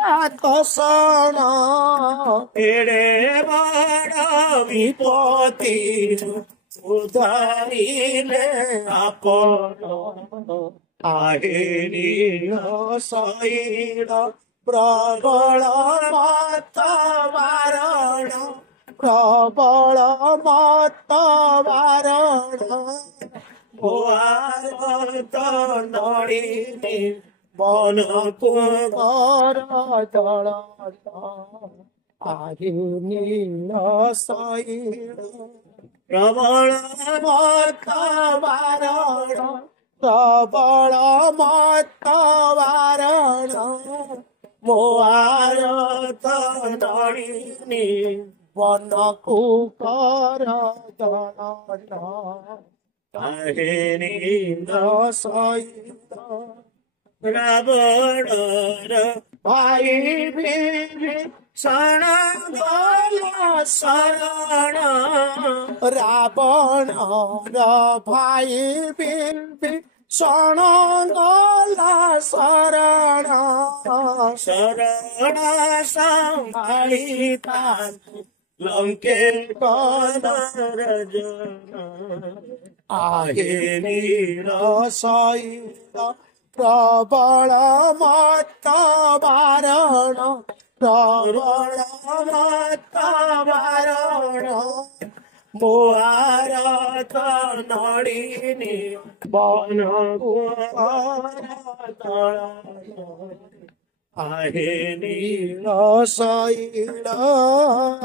ଆକର୍ଷଣ ଏଡ଼େ ବଡ଼ ବିପତ୍ତି ଉଦ୍ଧାରିଲେ ଆପଣ ଆହେନିୟ ଶୈଳ ପ୍ରବଳ ମତ ବାରଣ ପ୍ରବଳ ମତ ବାରଣ ଭୁଆରତ ନଳିନୀ ବନକୁ କର ଜଳ ଆହେନିୟ ଶୈଳ ପ୍ରବଳ ମତ ବାରଣ ପ୍ରବଳ ମତ ବାରଣ ମୋଆରତ ନଳିନୀ ବନକୁ କର ଜଳ ଆହେନିୟ ଶୈଳ ରାବଣର ଭାଇ ବିଭୀଷଣ ଗଲା ଶରଣ ରାବଣର ଭାଇ ବିଭୀଷଣ ଗଲା ଶରଣ ଶରଣ ସମ୍ଭାଳିତା ଲଙ୍କେଶ୍ୱର ଜନ ଆହେନିୟ ଶୈଳ ପ୍ରବଳ ମତ ବାରଣ ପ୍ରବଳ ମତ ବାରଣ ମୋଆରତ ନଳିନୀ ବନକୁ ତଳ ଆହେନିୟ ଶୈଳ।